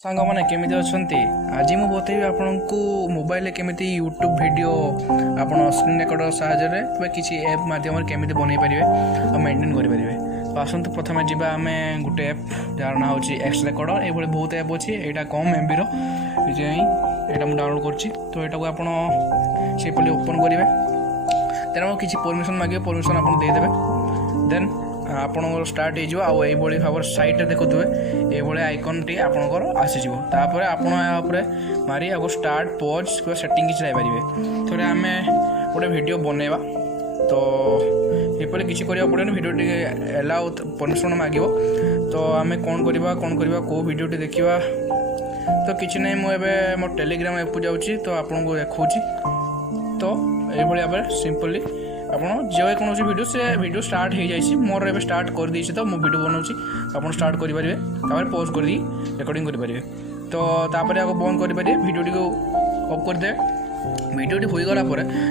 सांग मैंने केमी अच्छा आज मुझे बतईबी आपन को मोबाइल केमी यूट्यूब वीडियो आप स्क्रीन रेकर्डर साहाय्य किसी ऐप माध्यम केमी बनई पारे और मेंटेन करेंगे। तो आसतु प्रथम जावा आम गोटे ऐप जार ना हूँ एक्स रेकर्डर ये बहुत ऐप अच्छी यहाँ कम एमबी यहाँ मुझे डाउनलोड कर तो यहाँ को आपली ओपन करेंगे देन किसी परमिशन मांगे परमिशन आप देदेवे देन आपणकर स्टार्ट हो यही भाव साइड देखुए ये आइकन टी आपणकर आसीज तापर आपण मारी आपको स्टार्ट पॉज सेटिंग किसी पारे थोड़े आम गोटे वीडियो बनवा तो ये किसी करा पड़े वीडियो टी एलाउ परमिशन मांग तो आम कौन करवा कौ वीडियो टी देखा तो किसी ना मुझे मो टेलीग्राम ऐप जाऊँगी तो आपको देखा तो ये भाव में सिंपली आपड़ जो कौन वीडियो स्टार्ट हो जाए मोर ए स्टार्ट कर दी तो मुझे वीडियो बनाऊँगी आप स्टार्ट करेंगे तापर पॉज कर रेकर्डिंग करेंगे तो तापर आपको बंद करेंगे वीडियो टी को ऑफ करदे वीडियो टी होगला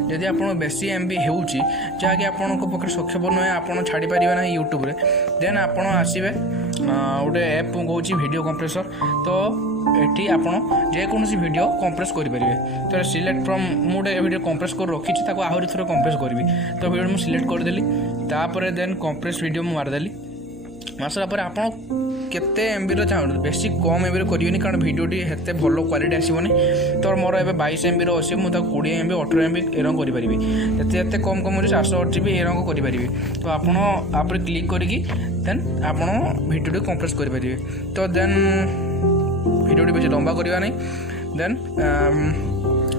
जदि आप बेसी एमबी हो जहाँकि आपे सक्षम नुहे आप छाड़ी पारे ना यूट्यूब रे देन आप आसवे गोटे ऐप कौन वीडियो कंप्रेसर तो ये आपड़ जेकोसी वीडियो कंप्रेस करेंगे तो सिलेक्ट फ्रॉम मुझे वीडियो कंप्रेस कर रखी आहरी थोड़ा कंप्रेस करी तो वीडियो मुझे सिलेक्ट करदेली तापर देन कंप्रेस वीडियो मारदेली मारसारा पर आप केते एमबी चाहूँ बेसी कम एमबी करेंगे कारण वीडियोटी हेते भल क्वालिटी आसबनी तो मोर ए 22 एमबी अच्छे मुझे 20 एमबी 18 एमबी एरंग करेंगे जिते कम कम 700 जीबी एरंग करेंगे तो आप क्लिक करके देन आप वीडियो कंप्रेस करेंगे तो देन वीडियो बेस लंबा करवा नहीं देन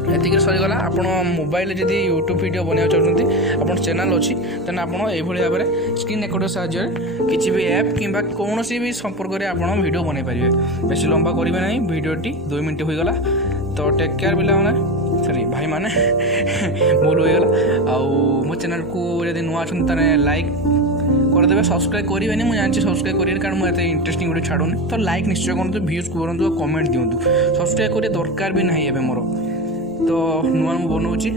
एतिक सरीगला आप मोबाइल जब यूट्यूब वीडियो बनवा चाहते आप चैनल अच्छी देन आप भाव में स्क्रीन रेकर्डर साहाय्य किसी भी ऐप कि कौन भी संपर्क में आप वीडियो बनई पारे बेस लंबा करेंगे ना वीडियोटी 2 मिनट होगला तो टेक केयर पिला मैंने सॉरी भाई मैंने भूल होगला आउ मो चैनल को यदि नुआ अच्छा लाइक करदे सब्सक्राइब करेंगे मुझे जानती सब्सक्राइब करेंगे कारण मुझे इंटरेस्टिंग वीडियो छाड़ूनी तो लाइक निश्चय करूँ व्यूज करूँ कमेंट दिंतु सब्सक्राइब करें दरकार भी नहीं मोर तो नुआ बनाऊँगी